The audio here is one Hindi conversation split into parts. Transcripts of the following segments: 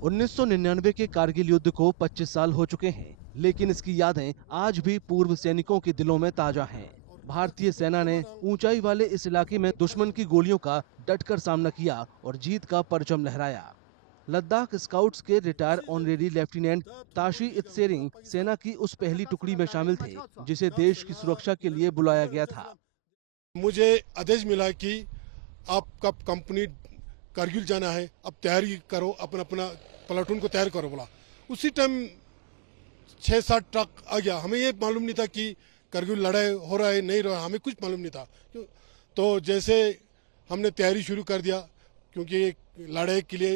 1999 के कारगिल युद्ध को 25 साल हो चुके हैं, लेकिन इसकी यादें आज भी पूर्व सैनिकों के दिलों में ताजा हैं। भारतीय सेना ने ऊंचाई वाले इस इलाके में दुश्मन की गोलियों का डटकर सामना किया और जीत का परचम लहराया। लद्दाख स्काउट्स के रिटायर ऑनरेरी लेफ्टिनेंट ताशी इत्सेरिंग सेना की उस पहली टुकड़ी में शामिल थे जिसे देश की सुरक्षा के लिए बुलाया गया था। मुझे आदेश मिला कि आपका कंपनी कारगिल जाना है, अब तैयारी करो, अपना अपना प्लाटून को तैयार करो बोला। उसी टाइम 6-7 ट्रक आ गया। हमें ये मालूम नहीं था कि कारगिल लड़ाई हो रहा है नहीं रहा, हमें कुछ मालूम नहीं था। तो जैसे हमने तैयारी शुरू कर दिया, क्योंकि लड़ाई के लिए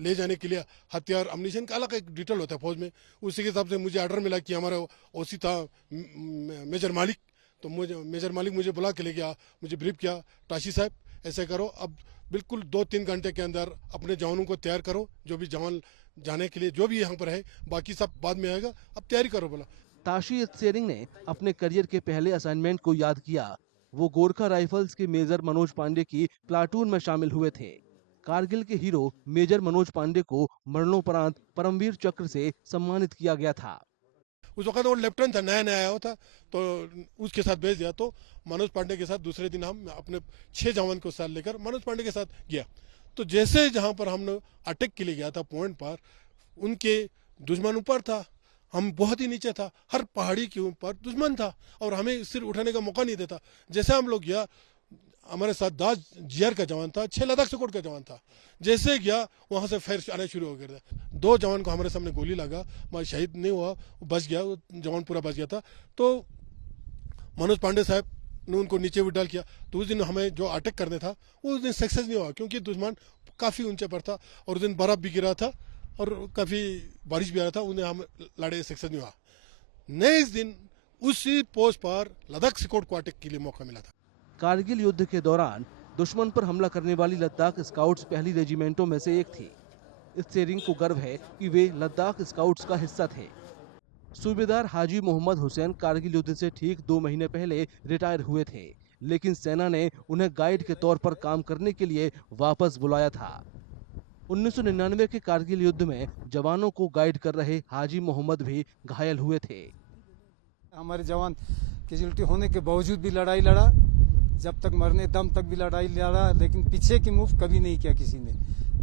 ले जाने के लिए हथियार अम्यूनिशन का अलग एक डिटेल होता है फौज में। उसी के हिसाब से मुझे ऑर्डर मिला कि हमारा ओसी था मेजर मालिक, तो मेजर मालिक मुझे बुला के ले गया, मुझे ब्रीफ किया, ताशी साहब ऐसे करो, अब बिल्कुल 2-3 घंटे के अंदर अपने जवानों को तैयार करो, जो भी जवान जाने के लिए जो भी यहाँ पर है, बाकी सब बाद में आएगा, अब तैयारी करो बोला। ताशी इत्सेरिंग ने अपने करियर के पहले असाइनमेंट को याद किया। वो गोरखा राइफल्स के मेजर मनोज पांडे की प्लाटून में शामिल हुए थे। कारगिल के हीरो मेजर मनोज पांडे को मरणोपरांत परमवीर चक्र से सम्मानित किया गया था। उस वक्त वो लेफ्टिनेंट था, नया नया आया था, तो उसके साथ भेज दिया। तो मनोज पांडे के साथ दूसरे दिन हम अपने 6 जवान को साथ लेकर मनोज पांडे के साथ गया। तो जैसे जहां पर हमने अटैक के लिए गया था पॉइंट पर, उनके दुश्मन ऊपर था, हम बहुत ही नीचे था, हर पहाड़ी के ऊपर दुश्मन था और हमें सिर उठाने का मौका नहीं देता। जैसे हम लोग गया, हमारे साथ 10 जीआर का जवान था, 6 लद्दाख स्क्वाड का जवान था। जैसे गया वहां से फायर आना शुरू हो गया था। 2 जवान को हमारे सामने गोली लगा, मैं शहीद नहीं हुआ, वो बच गया, वो जवान पूरा बच गया था। तो मनोज पांडे साहब ने उनको नीचे विड्रॉल किया। तो उस दिन हमें जो अटैक करने था वो उस दिन सक्सेस नहीं हुआ, क्योंकि दुश्मन काफी ऊंचे पर था और उस दिन बर्फ भी गिरा था और काफी बारिश भी आ रहा था, उन्हें हम लड़े सक्सेस नहीं हुआ। नेक्स्ट दिन उसी पोस्ट पर लद्दाख स्क्वाड को अटैक के लिए मौका मिला था। कारगिल युद्ध के दौरान दुश्मन पर हमला करने वाली लद्दाख स्काउट्स पहली रेजिमेंटों में से एक थी। इत्सेरिंग को गर्व है कि वे लद्दाख स्काउट्स का हिस्सा थे। सूबेदार हाजी मोहम्मद हुसैन कारगिल युद्ध से ठीक 2 महीने पहले रिटायर हुए थे, लेकिन सेना ने उन्हें गाइड के तौर पर काम करने के लिए वापस बुलाया था। 1999 के कारगिल युद्ध में जवानों को गाइड कर रहे हाजी मोहम्मद भी घायल हुए थे। हमारे जवान कैजुअल्टी होने के बावजूद भी लड़ाई लड़ा, जब तक मरने दम तक भी लड़ाई लड़ा, लेकिन पीछे की मूव कभी नहीं किया किसी ने,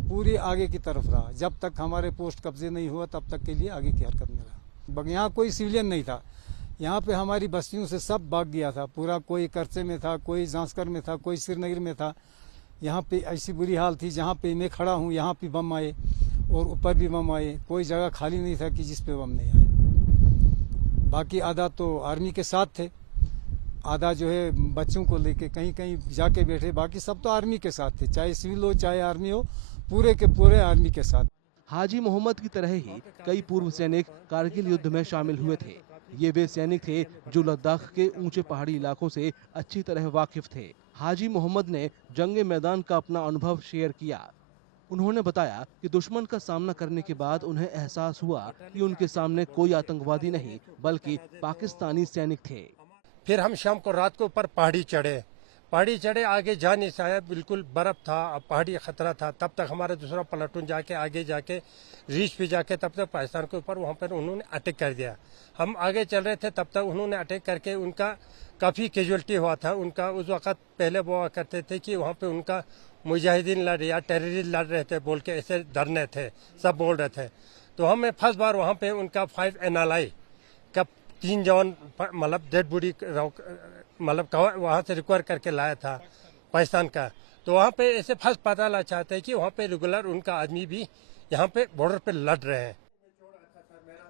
पूरी आगे की तरफ रहा। जब तक हमारे पोस्ट कब्जे नहीं हुआ तब तक के लिए आगे की हरकत में रहा। यहाँ कोई सिविलियन नहीं था, यहाँ पे हमारी बस्तियों से सब भाग गया था पूरा। कोई करचे में था, कोई जांसकर में था, कोई श्रीनगर में था। यहाँ पे ऐसी बुरी हाल थी, जहाँ पे मैं खड़ा हूँ यहाँ पे बम आए और ऊपर भी बम आए, कोई जगह खाली नहीं था कि जिस पे बम नहीं आए। बाकी आधा तो आर्मी के साथ थे, आधा जो है बच्चों को लेके कहीं कहीं जाके बैठे, बाकी सब तो आर्मी के साथ थे, चाहे सिविल हो चाहे आर्मी हो, पूरे के पूरे आर्मी के साथ। हाजी मोहम्मद की तरह ही कई पूर्व सैनिक कारगिल युद्ध में शामिल हुए थे। ये वे सैनिक थे जो लद्दाख के ऊंचे पहाड़ी इलाकों से अच्छी तरह वाकिफ थे। हाजी मोहम्मद ने जंगे मैदान का अपना अनुभव शेयर किया। उन्होंने बताया कि दुश्मन का सामना करने के बाद उन्हें एहसास हुआ कि उनके सामने कोई आतंकवादी नहीं बल्कि पाकिस्तानी सैनिक थे। फिर हम शाम को रात को ऊपर पहाड़ी चढ़े, आगे जा नहीं पाया, बिल्कुल बर्फ था, अब पहाड़ी खतरा था। तब तक हमारा दूसरा प्लाटून जाके आगे जाके रीच पे जाके तब तक पाकिस्तान के ऊपर वहाँ पर उन्होंने अटैक कर दिया। हम आगे चल रहे थे, तब तक उन्होंने अटैक करके उनका काफ़ी कैजुअल्टी हुआ था। उनका उस वक़्त पहले वो करते थे कि वहाँ पर उनका मुजाहिदीन लड़ या टेररिस्ट लड़ रहे थे बोल के ऐसे डरने थे, सब बोल रहे थे। तो हमें फर्स्ट बार वहाँ पर उनका 5 NLI का 3 जवान मतलब डेड बॉडी मतलब वहाँ से रिकवर करके लाया था पाकिस्तान का। तो वहाँ पे ऐसे फर्स्ट पता लगा चाहते हैं कि वहाँ पे रेगुलर उनका आदमी भी यहाँ पे बॉर्डर पे लड़ रहे हैं।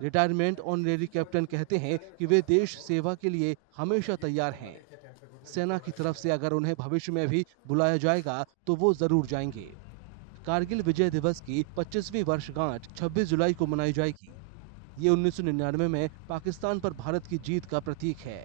रिटायरमेंट ऑनरेरी कैप्टन कहते हैं कि वे देश सेवा के लिए हमेशा तैयार हैं। सेना की तरफ से अगर उन्हें भविष्य में भी बुलाया जाएगा तो वो जरूर जाएंगे। कारगिल विजय दिवस की 25वीं वर्षगांठ 26 जुलाई को मनाई जाएगी। ये 1999 में पाकिस्तान पर भारत की जीत का प्रतीक है।